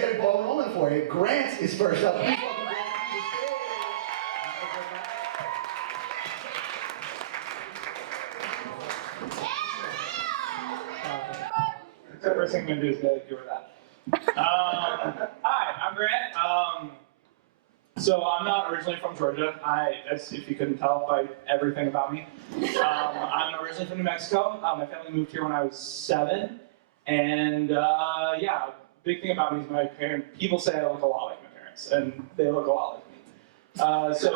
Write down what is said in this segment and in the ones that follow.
get a ball rolling for you. Grant is first up. Please welcome Grant to the stage. The first thing I'm going to do is give her that. Hi, I'm Grant. So I'm not originally from Georgia. As if you couldn't tell by everything about me. I'm originally from New Mexico. My family moved here when I was 7. And yeah, big thing about me is my parents. People say I look a lot like my parents, and they look a lot like me. So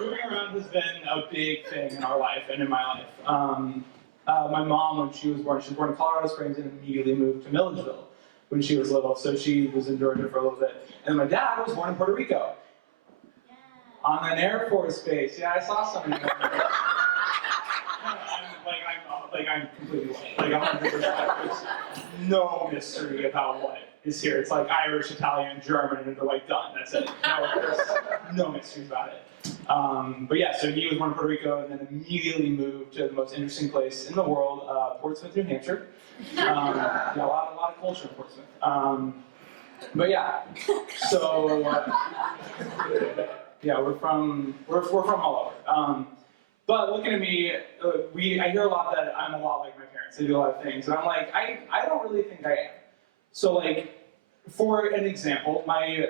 moving around has been a big thing in our life and in my life. My mom, when she was born in Colorado Springs and immediately moved to Milledgeville when she was little. So she was in Georgia for a little bit. And my dad was born in Puerto Rico. Yeah. On an Air Force base. Yeah, I saw something. I'm completely white. Like 100%. There's no mystery about what is here. It's like Irish, Italian, German, and they're like done. That's it. There's no mysteries about it. But yeah, so he was born in Puerto Rico and then immediately moved to the most interesting place in the world, Portsmouth, New Hampshire. Yeah, a lot of culture in Portsmouth. But yeah, so yeah, we're from all over. But looking at me, I hear a lot that I'm a lot like my parents. They do a lot of things, and I'm like, I don't really think I am. So like, for an example, my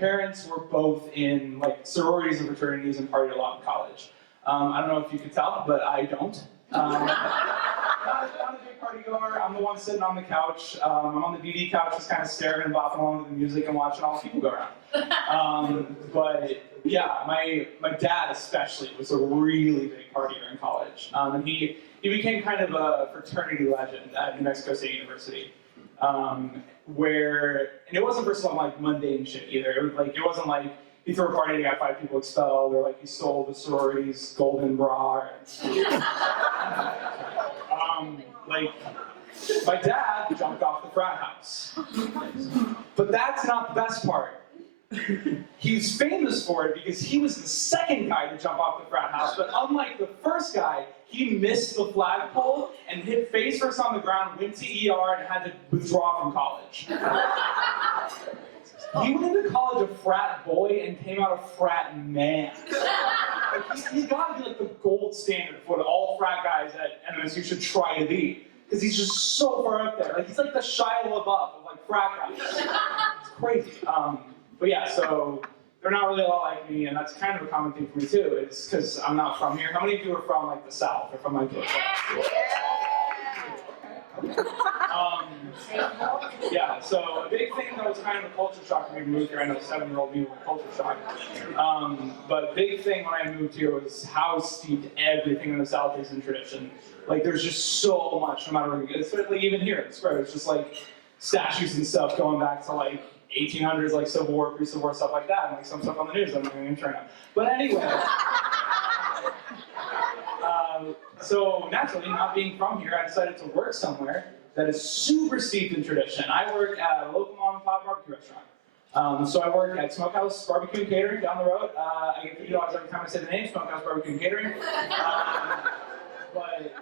parents were both in like sororities and fraternities and partied a lot in college. I don't know if you could tell, but I don't. I'm a big party goer. I'm the one sitting on the couch. I'm on the BD couch, just kind of staring and bopping along with the music and watching all the people go around. But yeah, my dad especially was a really big partier in college, and he became kind of a fraternity legend at New Mexico State University. And it wasn't for some like mundane shit either. It wasn't like he threw a party and got 5 people expelled, or like he stole the sorority's golden bra. Like my dad jumped off the frat house, but that's not the best part. He's famous for it because he was the second guy to jump off the frat house, but unlike the first guy, he missed the flagpole and hit face first on the ground, went to ER, and had to withdraw from college. He went into college a frat boy and came out a frat man. Like, he's got to be like the gold standard for what all frat guys at MSU should try to be, because he's just so far up there. Like he's like the Shia LaBeouf of like frat guys. It's crazy. But yeah, so they're not really a lot like me, and that's kind of a common thing for me too. It's because I'm not from here. How many of you are from like the South or from like the South? Yeah, so a big thing that was kind of a culture shock for me to move here. I know 7-year-old me with a culture shock. But a big thing when I moved here was how steeped everything in the South is in tradition. Like there's just so much, no matter where you go. Especially even here in the square, it's just like statues and stuff going back to like 1800s, like Civil War, pre-Civil War, stuff like that, and like some stuff on the news I'm not going to turn up. But anyway, so naturally, not being from here, I decided to work somewhere that is super steeped in tradition. I work at a local mom and pop barbecue restaurant. So I work at Smokehouse Barbecue and Catering down the road. I get $50 every time I say the name, Smokehouse Barbecue and Catering. But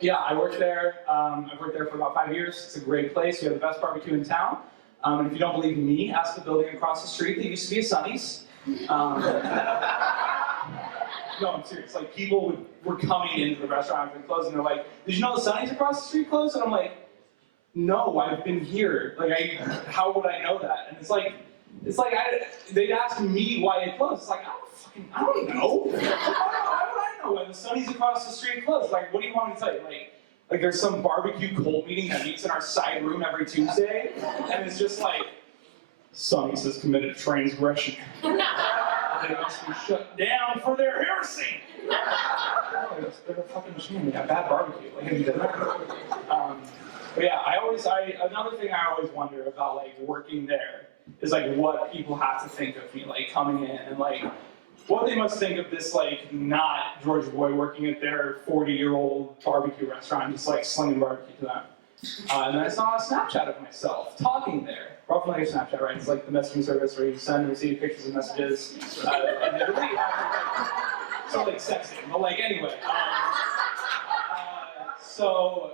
yeah, I work there. I've worked there for about 5 years. It's a great place. We have the best barbecue in town. And if you don't believe me, ask the building across the street that used to be a Sonny's. No, I'm serious. Like people were coming into the restaurant after it closed, and they're like, "Did you know the Sonny's across the street closed?" And I'm like, "No, I've been here. Like, how would I know that?" And it's like they'd ask me why it closed. It's like I don't know. Why would I know why the Sonny's across the street closed? Like, what do you want me to tell you? Like there's some barbecue cult meeting that meets in our side room every Tuesday, and it's just like, Sonny's has committed transgression. They must be shut down for their heresy. They're a fucking machine. They got bad barbecue. Like, have you done that? But yeah, another thing I always wonder about like working there is like what people have to think of me, like coming in and like what they must think of this like not Georgia boy working at their 40-year-old barbecue restaurant, just like slinging barbecue to them. And then I saw a Snapchat of myself talking there. We're all familiar with Snapchat, right? It's like the messaging service where you send and receive pictures and messages. And they really it's not like sexting, but like anyway. So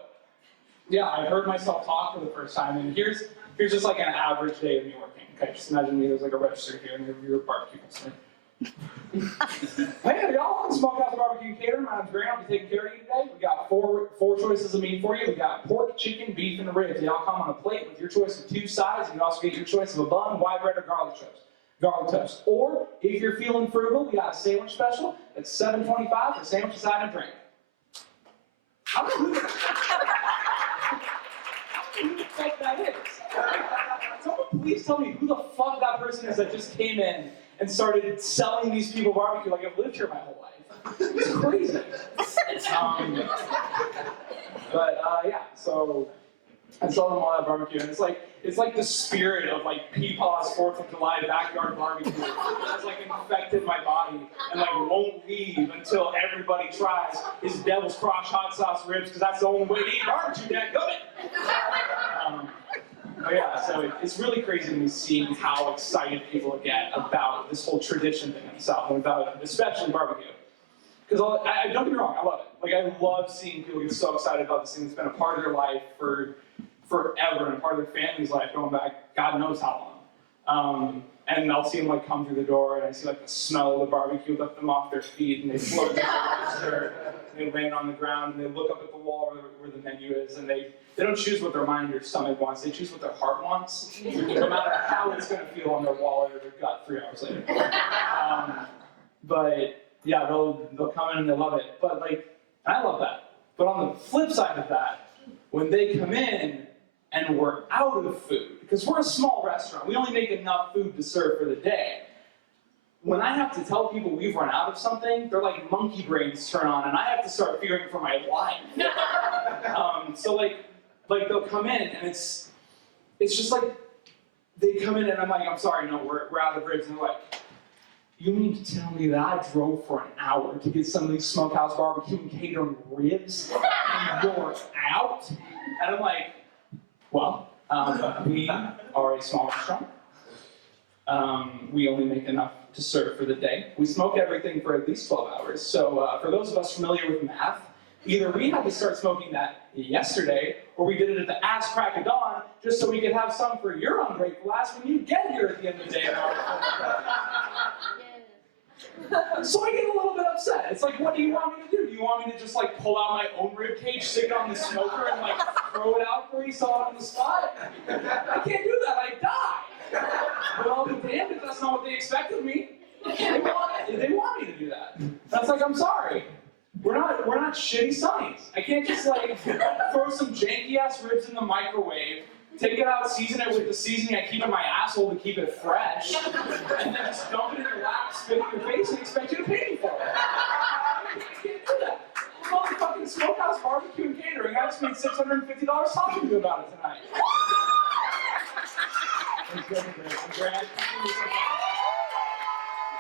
yeah, I heard myself talk for the first time, and here's Here's just like an average day of me working. Okay, just imagine me, there's like a register here, and you're a barbecue customer. Hey, y'all want Smokehouse Barbecue and Catering? My name's Brenau. I'll be taking care of you today. We got four choices of meat for you. We got pork, chicken, beef, and ribs. They all come on a plate with your choice of 2 sides. You can also get your choice of a bun, white bread, or garlic toast. Or if you're feeling frugal, we got a sandwich special. It's $7.25 for sandwich, a side, and a drink. I don't know who the fuck that is. Someone please tell me who the fuck that person is that just came in and started selling these people barbecue like I've lived here my whole life. It's crazy. Yeah, so I saw them all at barbecue, and it's like the spirit of like Peepaw's 4th of July backyard barbecue has like infected my body and like won't leave until everybody tries his Devil's Crotch hot sauce ribs, because that's the only way to eat barbecue, dadgummit. But yeah, so it's really crazy to me seeing how excited people get about this whole tradition thing in the South, and about especially barbecue. Because I don't get me wrong, I love it. Like, I love seeing people get so excited about this thing that's been a part of their life for forever, and a part of their family's life going back God knows how long. And I'll see them like come through the door, and I see like the smell of the barbecue lift them off their feet, and they float down the register, and they land on the ground, and they look up at the wall where the menu is, and they don't choose what their mind or stomach wants, they choose what their heart wants, no matter how it's going to feel on their wallet or their gut 3 hours later. But yeah, they'll come in and they'll love it. But like, I love that. But on the flip side of that, when they come in and we're out of food, because we're a small restaurant, we only make enough food to serve for the day. When I have to tell people we've run out of something, they're like monkey brains turn on, and I have to start fearing for my life. So like they'll come in, and it's just like, they come in and I'm like, I'm sorry, no, we're out of ribs. And they're like, you mean to tell me that I drove for an hour to get some of these Smokehouse Barbecue and Catering ribs, and you're out? And I'm like, well, we are a small restaurant. We only make enough to serve for the day. We smoke everything for at least 12 hours. So for those of us familiar with math, either we had to start smoking that yesterday, or we did it at the ass crack of dawn, just so we could have some for your ungrateful ass when you get here at the end of the day. So I get a little bit upset. It's like, what do you want me to do? Do you want me to just like pull out my own rib cage, stick it on the smoker, and like throw it out for you, saw it on the spot? I can't do that. I die. But I'll be damned if that's not what they expect of me. They want me to do that. That's like, I'm sorry. We're not shitty Sonnies. I can't just like throw some janky ass ribs in the microwave, take it out, season it with the seasoning I keep in my asshole to keep it fresh, and then just dump it in your lap, spit it in your face, and expect you to pay me for it. I can't do that. Motherfucking Smokehouse Barbecue and Catering. I just made $650 talking to you about it tonight. Thanks, Grant.